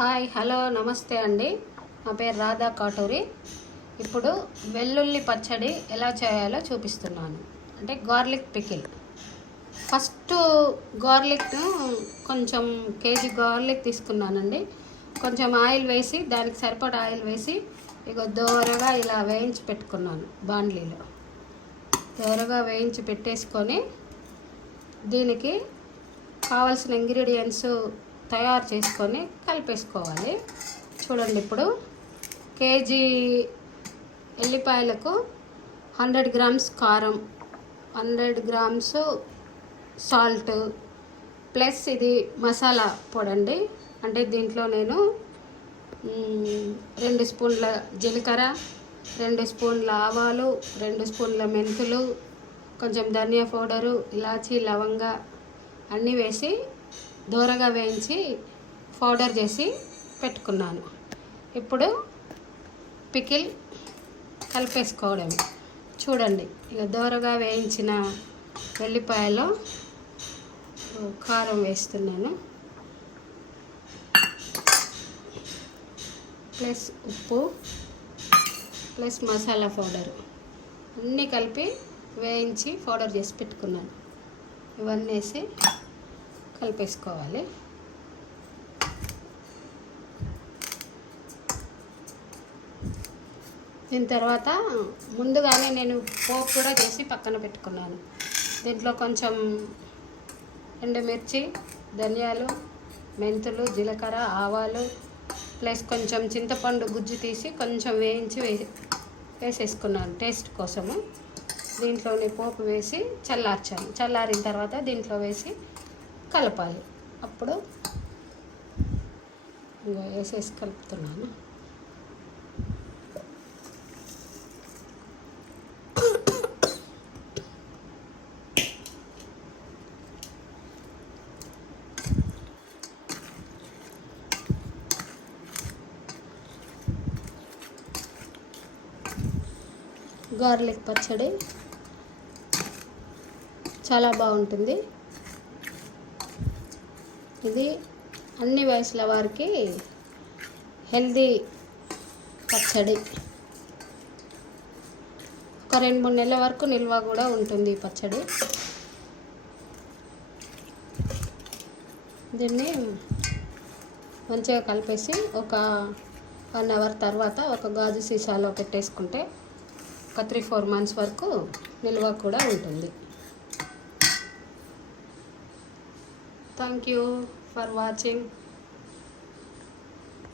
Hi hello నమస్తే అండి. నా పేరు రాధా కాటూరి. ఇప్పుడు వెల్లుల్లి పచ్చడి ఎలా చేయాలో చూపిస్తున్నాను. అంటే గార్లిక్ పికిల్. ఫస్ట్ గార్లిక్ను కొంచెం కేజీ గార్లిక్ తీసుకున్నానండి. కొంచెం ఆయిల్ వేసి దానికి సరిపడా ఆయిల్ వేసి దోరగా ఇలా వేయించి పెట్టుకున్నాను. బాండ్లీలో దోరగా వేయించి పెట్టేసుకొని దీనికి కావాల్సిన ఇంగ్రీడియంట్స్ తయారు చేసుకొని కలిపేసుకోవాలి. చూడండి, ఇప్పుడు కేజీ ఎల్లిపాయలకు 100 గ్రామ్స్ కారం, 100 గ్రామ్స్ సాల్ట్, ప్లస్ ఇది మసాలా పొడి అండి. అంటే దీంట్లో నేను 2 స్పూన్ల జీలకర్ర, 2 స్పూన్ల ఆవాలు, 2 స్పూన్ల మెంతులు, కొంచెం ధనియా పౌడరు, ఇలాచీ, లవంగ అన్నీ వేసి దోరగా వేయించి పౌడర్ చేసి పెట్టుకున్నాను. ఇప్పుడు పికిల్ కలిపేసుకోవడమే. చూడండి, దోరగా వేయించిన వెల్లిపాయలో కారం వేస్తున్నాను, ప్లస్ ఉప్పు, ప్లస్ మసాలా పౌడర్ అన్నీ కలిపి వేయించి పౌడర్ చేసి పెట్టుకున్నాను. ఇవన్నీ వేసి కలిపేసుకోవాలి. దీని తర్వాత ముందుగానే నేను పోపు కూడా చేసి పక్కన పెట్టుకున్నాను. దీంట్లో కొంచెం ఎండుమిర్చి, ధనియాలు, మెంతులు, జీలకర్ర, ఆవాలు, ప్లస్ కొంచెం చింతపండు గుజ్జు తీసి కొంచెం వేయించి వేసేసుకున్నాను టేస్ట్ కోసము. దీంట్లోనే పోపు వేసి చల్లార్చాను. చల్లారిన తర్వాత దీంట్లో వేసి కలపాలి. అప్పుడు వేసేసి కలుపుతున్నాను. గార్లిక్ పచ్చడి చాలా బాగుంటుంది. ఇది అన్ని వయసుల వారికి హెల్దీ పచ్చడి. ఒక 2-3 నెలల వరకు నిల్వ కూడా ఉంటుంది ఈ పచ్చడి. దీన్ని మంచిగా కలిపేసి ఒక 1 అవర్ తర్వాత ఒక గాజు సీసాలో పెట్టేసుకుంటే ఒక 3-4 మంత్స్ వరకు నిల్వ కూడా ఉంటుంది. Thank you for watching.